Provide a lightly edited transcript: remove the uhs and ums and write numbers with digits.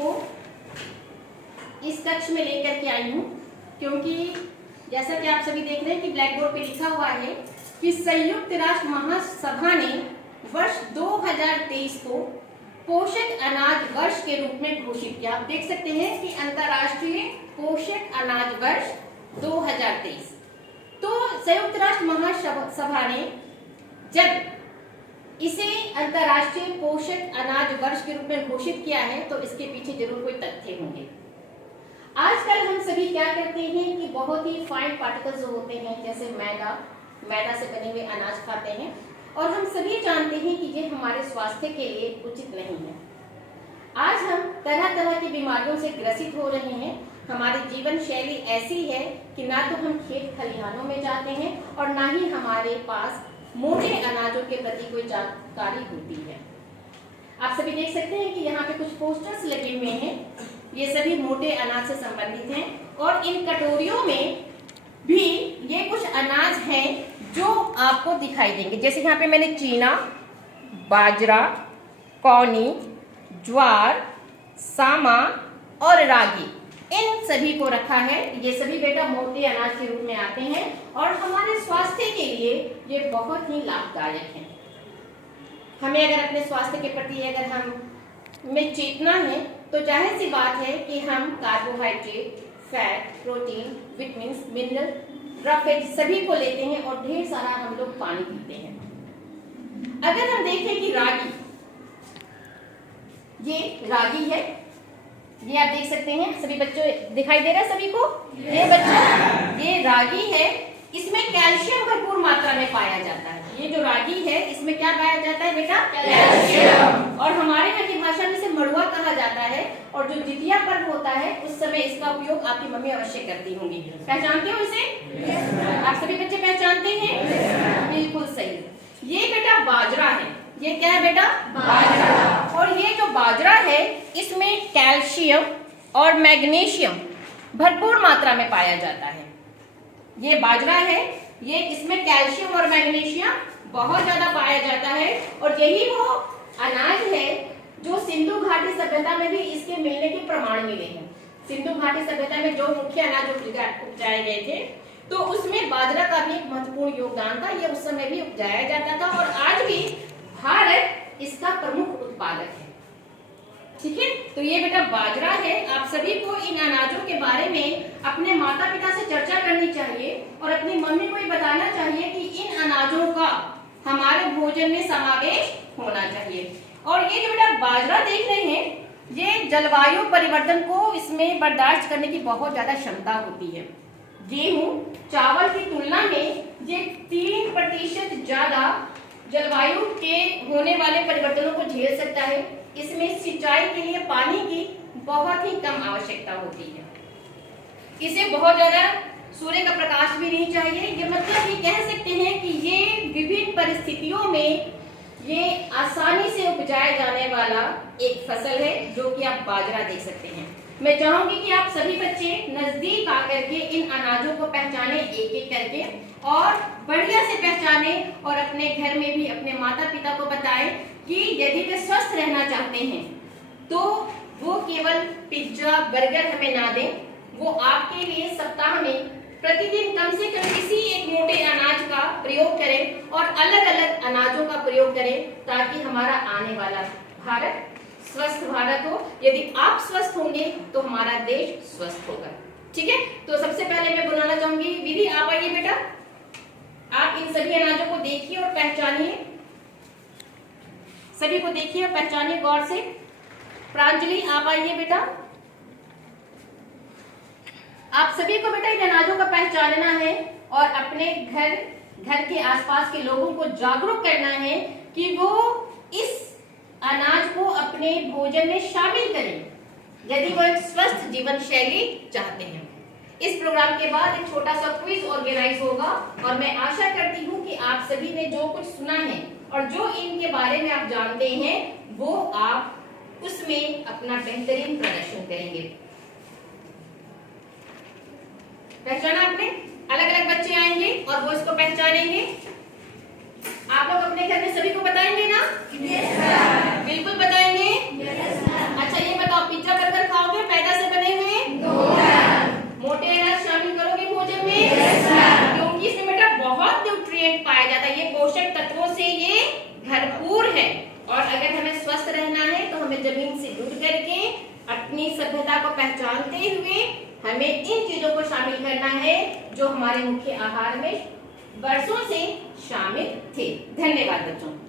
को इस कक्ष में लेकर के आई हूँ, क्योंकि जैसा कि आप सभी देख रहे हैं कि ब्लैक बोर्ड पे लिखा हुआ है कि संयुक्त राष्ट्र महासभा ने वर्ष 2023 को पोषक अनाज वर्ष के रूप में घोषित किया। आप देख सकते हैं कि अंतर्राष्ट्रीय पोषक अनाज वर्ष 2023। तो संयुक्त राष्ट्र महासभा ने जब इसे अंतर्राष्ट्रीय पोषक अनाज वर्ष के रूप में घोषित किया है तो इसके पीछे जरूर कोई तथ्य होंगे। आजकल हम सभी क्या करते हैं कि बहुत ही फाइन पार्टिकल्स जो होते हैं, जैसे मैदा से बने हुए अनाज खाते हैं, और हम सभी जानते हैं कि ये हमारे स्वास्थ्य के लिए उचित नहीं है। आज हम तरह तरह की बीमारियों से ग्रसित हो रहे हैं। हमारी जीवन शैली ऐसी है कि ना तो हम खेत खलिहानों में जाते हैं और ना ही हमारे पास मोटे अनाजों के प्रति कोई जानकारी होती है। आप सभी देख सकते हैं कि यहाँ पे कुछ पोस्टर्स लगे हुए हैं, ये सभी मोटे अनाज से संबंधित हैं, और इन कटोरियों में भी ये कुछ अनाज हैं जो आपको दिखाई देंगे। जैसे यहाँ पे मैंने चीना, बाजरा, कौनी, ज्वार, सामा और रागी, इन सभी को रखा है। ये सभी बेटा मोटे अनाज के रूप में आते हैं और हमारे स्वास्थ्य के लिए ये बहुत ही लाभदायक हैं। हमें अगर अपने स्वास्थ्य के प्रति अगर हमें चेतना है तो जाहिर सी बात है कि हम carbohydrate, fat, protein, vitamin, mineral, roughage सभी को लेते हैं और ढेर सारा हम लोग पानी पीते हैं। अगर हम देखें कि रागी, ये रागी है, ये आप देख सकते हैं, सभी बच्चों दिखाई दे रहा है सभी को? ये बच्चों, ये रागी है, इसमें कैल्शियम भरपूर मात्रा में पाया जाता है। ये जो रागी है इसमें क्या पाया जाता है बेटा? कैल्शियम। और हमारे यहाँ की भाषा में इसे मड़ुआ कहा जाता है, और जो जितिया पर्व होता है उस समय इसका उपयोग आपकी मम्मी अवश्य करती होंगी। पहचानते हो इसे? आप सभी बच्चे पहचानते हैं? बिल्कुल सही। ये बेटा बाजरा है। ये क्या है बेटा? बाजरा। और ये जो बाजरा है इसमें कैल्शियम और मैग्नीशियम भरपूर मात्रा में पाया जाता है। ये बाजरा है, ये इसमें कैल्शियम और मैग्नीशियम बहुत ज्यादा पाया जाता है, और यही वो अनाज है जो सिंधु घाटी सभ्यता में भी इसके मिलने के प्रमाण मिले हैं। सिंधु घाटी सभ्यता में जो मुख्य अनाज उपजाए गए थे तो उसमें बाजरा का भी एक महत्वपूर्ण योगदान था। ये उस समय भी उपजाया जाता था और आज भी भारत इसका प्रमुख उत्पादक है। ठीक है, तो ये बेटा बाजरा है। आप सभी को इन अनाजों के बारे में अपने माता पिता से चर्चा करनी चाहिए और अपनी मम्मी को ये बताना चाहिए कि इन अनाजों का हमारे भोजन में समावेश होना चाहिए। और ये जो बेटा बाजरा देख रहे हैं, ये जलवायु परिवर्तन को इसमें बर्दाश्त करने की बहुत ज्यादा क्षमता होती है। गेहूं चावल की तुलना में ये 3% ज्यादा जलवायु के होने वाले परिवर्तनों को झेल सकता है। इसमें सिंचाई के लिए पानी की बहुत ही कम आवश्यकता होती है। इसे बहुत ज्यादा सूर्य का प्रकाश भी नहीं चाहिए। ये मतलब ये कह सकते हैं कि ये विभिन्न परिस्थितियों में ये आसानी से उपजाया जाने वाला एक फसल है, जो कि आप बाजरा देख सकते हैं। मैं चाहूंगी कि आप सभी बच्चे नजदीक आकर के इन अनाजों को पहचाने एक एक करके, और बढ़िया से पहचाने, और अपने घर में भी अपने माता पिता को बताएं कि यदि वे स्वस्थ रहना चाहते हैं तो वो केवल पिज्जा बर्गर हमें ना दें, वो आपके लिए सप्ताह में प्रतिदिन कम से कम किसी एक मोटे अनाज का प्रयोग करें और अलग अलग अनाजों का प्रयोग करें, ताकि हमारा आने वाला भारत स्वस्थ भारत हो। यदि आप स्वस्थ होंगे तो हमारा देश स्वस्थ होगा। ठीक है, तो सबसे पहले मैं बुलाना चाहूंगी विधि, आप आइए बेटा। आप इन सभी अनाजों को देखिए और पहचानिए, सभी को देखिए और पहचानिए गौर से। प्रांजलि आप आइए बेटा। आप सभी को बेटा इन अनाजों का पहचानना है और अपने घर के आसपास के लोगों को जागरूक करना है कि वो इस अनाज को अपने भोजन में शामिल करें, यदि वो एक स्वस्थ जीवन शैली चाहते हैं। इस प्रोग्राम के बाद एक छोटा सा क्विज ऑर्गेनाइज होगा, और मैं आशा करती हूँ कि आप सभी ने जो कुछ सुना है और जो इनके बारे में आप जानते हैं वो आप उसमें अपना बेहतरीन प्रदर्शन करेंगे। पहचाना आपने? अलग अलग बच्चे आएंगे और वो इसको पहचानेंगे। आप लोग अपने घर में सभी को बताएंगे ना? बिल्कुल बताएंगे। अच्छा ये बताओ, पिज्जा बर्गर स्वस्थ रहना है तो हमें जमीन से जुड़ करके अपनी सभ्यता को पहचानते हुए हमें इन चीजों को शामिल करना है जो हमारे मुख्य आहार में वर्षों से शामिल थे। धन्यवाद बच्चों।